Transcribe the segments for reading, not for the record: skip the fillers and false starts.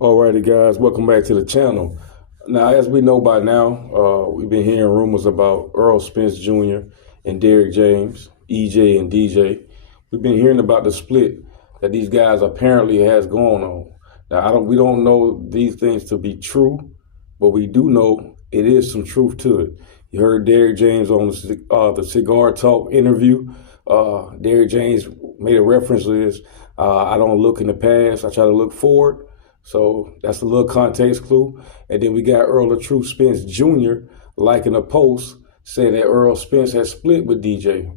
Alrighty, guys, welcome back to the channel. Now, as we know by now, we've been hearing rumors about Errol Spence Jr. and Derrick James, EJ and DJ. We've been hearing about the split that these guys apparently has going on. Now, we don't know these things to be true, but we do know it is some truth to it. You heard Derrick James on the Cigar Talk interview. Derrick James made a reference to this. I don't look in the past, I try to look forward. So that's a little context clue. And then we got Earl the Truth Spence Jr. liking a post saying that Errol Spence has split with DJ.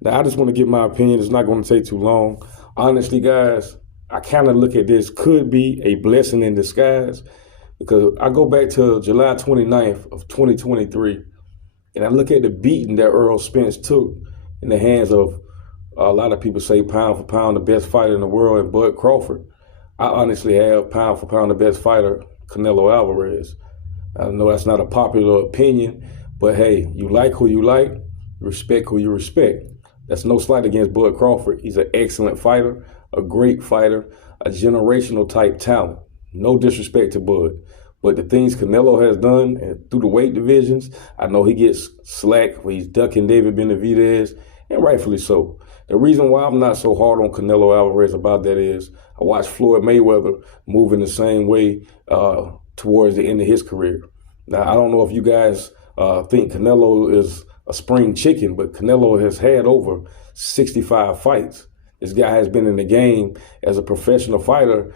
Now, I just want to give my opinion. It's not going to take too long. Honestly, guys, I kind of look at this could be a blessing in disguise because I go back to July 29th of 2023 and I look at the beating that Errol Spence took in the hands of a lot of people say pound for pound the best fighter in the world and Bud Crawford. I honestly have pound for pound the best fighter, Canelo Alvarez. I know that's not a popular opinion, but hey, you like who you like, respect who you respect. That's no slight against Bud Crawford. He's an excellent fighter, a great fighter, a generational type talent. No disrespect to Bud. But the things Canelo has done and through the weight divisions, I know he gets slack when he's ducking David Benavidez, and rightfully so. The reason why I'm not so hard on Canelo Alvarez about that is I watched Floyd Mayweather move in the same way towards the end of his career. Now, I don't know if you guys think Canelo is a spring chicken, but Canelo has had over 65 fights. This guy has been in the game as a professional fighter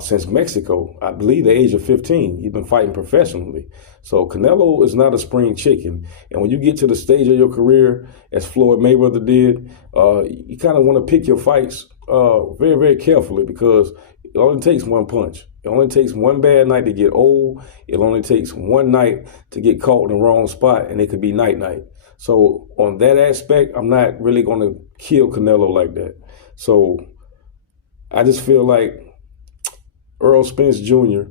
since Mexico, I believe the age of 15. He's been fighting professionally. So Canelo is not a spring chicken. And when you get to the stage of your career, as Floyd Mayweather did, you kind of want to pick your fights very, very carefully because it only takes one punch. It only takes one bad night to get old. It only takes one night to get caught in the wrong spot, and it could be night-night. So on that aspect, I'm not really going to kill Canelo like that. So I just feel like Errol Spence Jr.,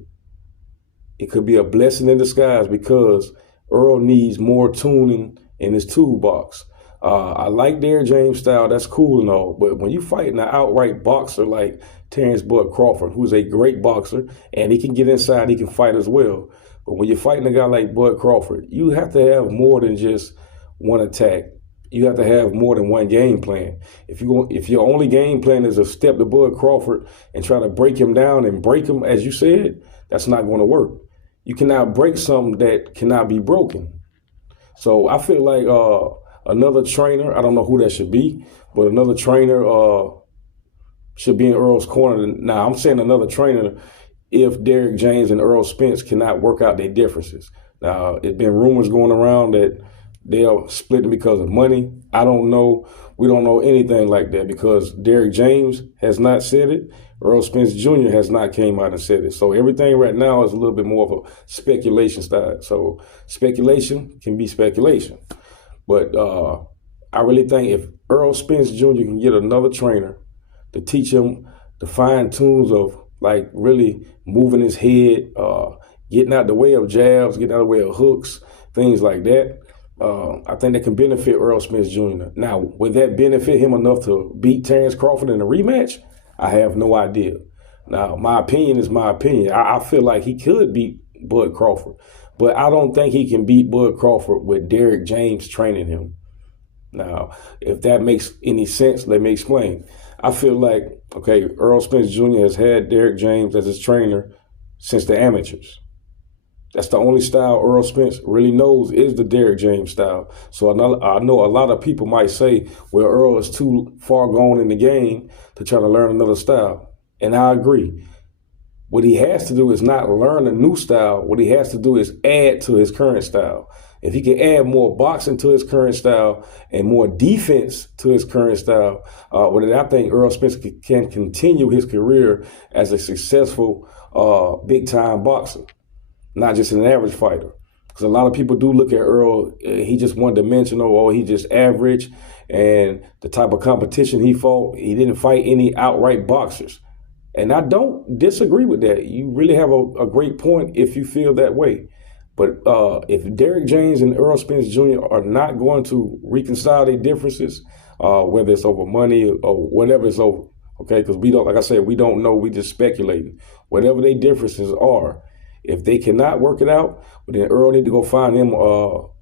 it could be a blessing in disguise because Earl needs more tuning in his toolbox. I like Derrick James' style. That's cool and all. But when you fighting an outright boxer like Terrence Bud Crawford, who's a great boxer, and he can get inside, he can fight as well. But when you're fighting a guy like Bud Crawford, you have to have more than just one attack. You have to have more than one game plan. If your only game plan is to step to Bud Crawford and try to break him down and break him, as you said, that's not going to work. You cannot break something that cannot be broken. So I feel like another trainer, I don't know who that should be, but another trainer should be in Earl's corner. Now, I'm saying another trainer if Derrick James and Errol Spence cannot work out their differences. Now, it's been rumors going around that they are splitting because of money. I don't know. We don't know anything like that because Derrick James has not said it. Errol Spence Jr. has not came out and said it. So everything right now is a little bit more of a speculation style. So speculation can be speculation. But I really think if Errol Spence Jr. can get another trainer to teach him the fine tunes of like really moving his head, getting out the way of jabs, getting out the way of hooks, things like that, I think that can benefit Errol Spence Jr. Now, would that benefit him enough to beat Terrence Crawford in a rematch? I have no idea. Now, my opinion is my opinion. I feel like he could beat Bud Crawford, but I don't think he can beat Bud Crawford with Derrick James training him. Now, if that makes any sense, let me explain. I feel like, okay, Errol Spence Jr. has had Derrick James as his trainer since the amateurs. That's the only style Errol Spence really knows is the Derrick James style. So I know a lot of people might say, well, Earl is too far gone in the game to try to learn another style. And I agree. What he has to do is not learn a new style. What he has to do is add to his current style. If he can add more boxing to his current style and more defense to his current style, then I think Errol Spence can continue his career as a successful big-time boxer, not just an average fighter. Because a lot of people do look at Earl, he just one-dimensional, or he just average, and the type of competition he fought, he didn't fight any outright boxers. And I don't disagree with that. You really have a great point if you feel that way. But if Derrick James and Errol Spence Jr. are not going to reconcile their differences, whether it's over money or whatever it's over, Okay, because we don't, like I said, we don't know. We just speculating. Whatever their differences are, if they cannot work it out, then Earl need to go find him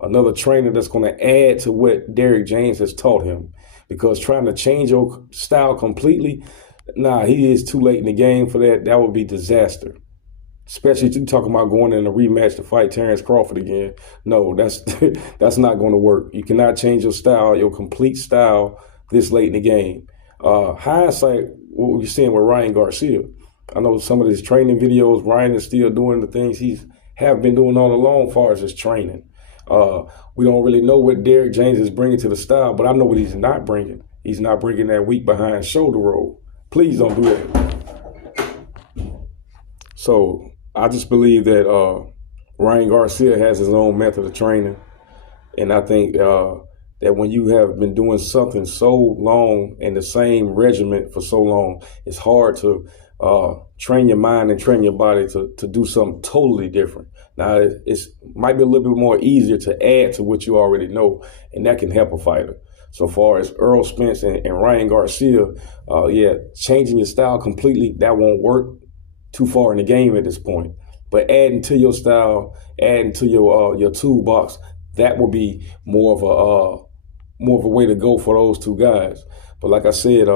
another trainer that's going to add to what Derrick James has taught him. Because trying to change your style completely, nah, he is too late in the game for that. That would be disaster. Especially if you talking about going in a rematch to fight Terrence Crawford again. No, that's that's not going to work. You cannot change your style, your complete style, this late in the game. Hindsight, what we're seeing with Ryan Garcia. I know some of his training videos, Ryan is still doing the things he's have been doing all along as far as his training. We don't really know what Derrick James is bringing to the style, but I know what he's not bringing. He's not bringing that weak behind shoulder roll. Please don't do that. So I just believe that Ryan Garcia has his own method of training. And I think that when you have been doing something so long in the same regiment for so long, it's hard to train your mind and train your body to do something totally different. Now, it might be a little bit more easier to add to what you already know, and that can help a fighter. So far as Errol Spence and Ryan Garcia, yeah, changing your style completely, that won't work too far in the game at this point. But adding to your style, adding to your toolbox, that will be more of a way to go for those two guys. But like I said,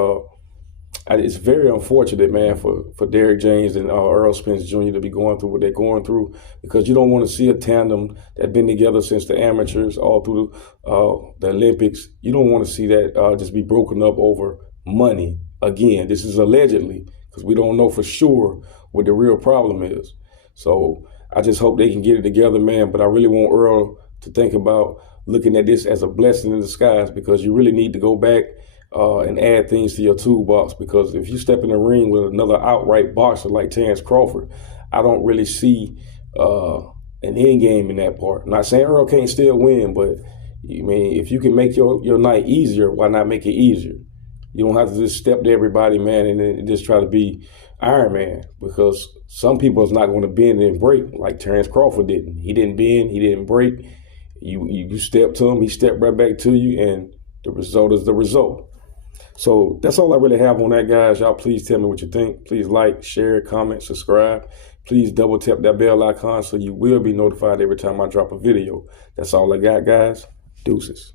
it's very unfortunate, man, for Derrick James and Errol Spence Jr. to be going through what they're going through, because you don't want to see a tandem that's been together since the amateurs all through the Olympics. You don't want to see that just be broken up over money again. This is allegedly, because we don't know for sure what the real problem is. So I just hope they can get it together, man. But I really want Earl to think about looking at this as a blessing in disguise, because you really need to go back and add things to your toolbox. Because if you step in the ring with another outright boxer like Terrence Crawford, I don't really see an end game in that part. I'm not saying Earl can't still win, but I mean, if you can make your night easier, why not make it easier? You don't have to just step to everybody, man, and then just try to be Iron Man, because some people is not going to bend and break like Terrence Crawford didn't. He didn't bend, he didn't break. You step to him, he stepped right back to you, and the result is the result. So that's all I really have on that, guys. Y'all please tell me what you think. Please like, share, comment, subscribe. Please double tap that bell icon so you will be notified every time I drop a video. That's all I got, guys. Deuces.